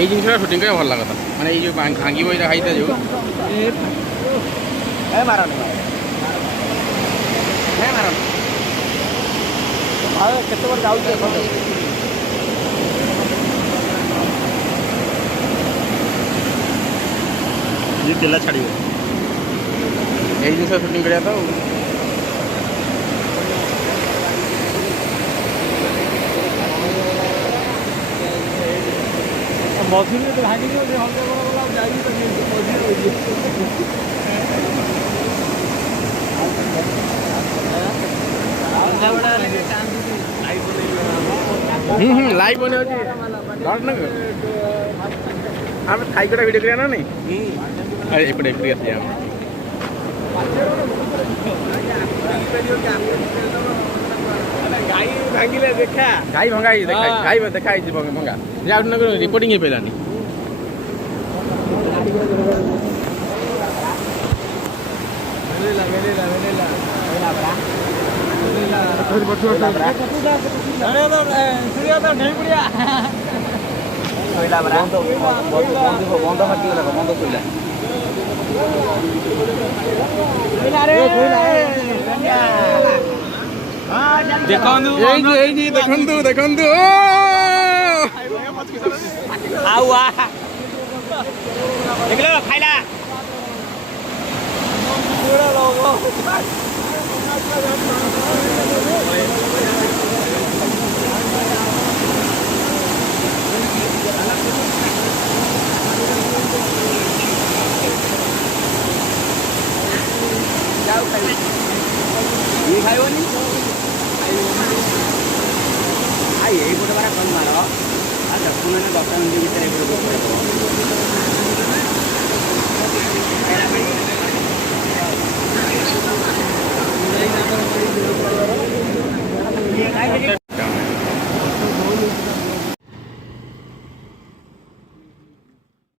এই জিনিসটা শুটিং করে ভালো লাগতা মানে এই যে ভাঙ্গি বইটা খাইতে যাও মারনি মারনি ଆଉ କେତେ ବାଟ ଯାଉଛି ଦେଖନ୍ତୁ ये तेला छाड़िबो এই জিনিস শুটিং করিয়া তো ମଝିରେ ଭାଙ୍ଗିଯିବ ସେ ହଲକା ଗଲା ଯାଇକି ଲାଇଭ୍ ବନେଉଛି ଆମେ ଥାଇକଟା ଭିଡ଼ିଓ କରିବା ନା ନାଇଁ ଏପଟେ ଏପଟେ ଆସିବା ଗାଈ ଭାଙ୍ଗିଲେ ଦେଖା ଗାଈ ଭଙ୍ଗା ହେଇଛି ଗାଈ ଦେଖା ହେଇଛି ଭଙ୍ଗା ରିପୋର୍ଟିଂ ହେଇପାରିଲାନି ଦେଖନ୍ତୁ ଦେଖନ୍ତୁ ଖାଇଲା ये खाइबनी यही गोटे बार कल मार देखुन 10 मिनट भितर